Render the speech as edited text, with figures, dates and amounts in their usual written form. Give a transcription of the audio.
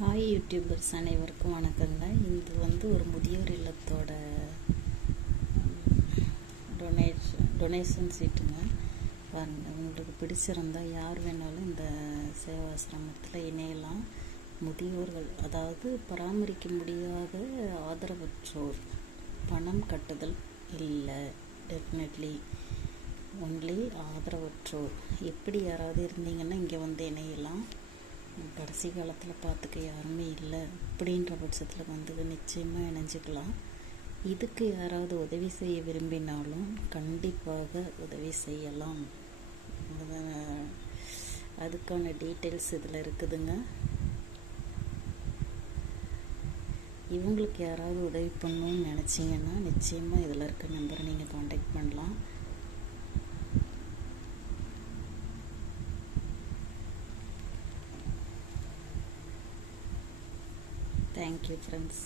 Hi YouTubers அனைவருக்கும் வணக்கங்க. இது ஒரு முதியோர் இல்லத்தோட டொனேஷன் சீட்டுங்க. பாருங்கள், உங்களுக்கு பிடிச்சிருந்தால் யார் வேணாலும் இந்த சேவாசிரமத்தில் இணையலாம். முதியோர்கள், அதாவது பராமரிக்க முடியாத ஆதரவற்றோர், பணம் கட்டுதல் இல்லை, டெஃபினெட்லி ஒன்லி ஆதரவற்றோர். எப்படி யாராவது இருந்தீங்கன்னா இங்கே வந்து இணையலாம். கடைசி காலத்தில் பார்த்துக்க யாருமே இல்லை அப்படின்ற பட்சத்தில் நிச்சயமாக இணைஞ்சிக்கலாம். இதுக்கு யாராவது உதவி செய்ய விரும்பினாலும் கண்டிப்பாக உதவி செய்யலாம். அதுக்கான டீட்டெயில்ஸ் இதில் இருக்குதுங்க. இவங்களுக்கு யாராவது உதவி பண்ணணும்னு நினச்சிங்கன்னா நிச்சயமாக இதில் இருக்க நம்பரை நீங்கள் காண்டாக்ட் பண்ணலாம். Thank you, friends.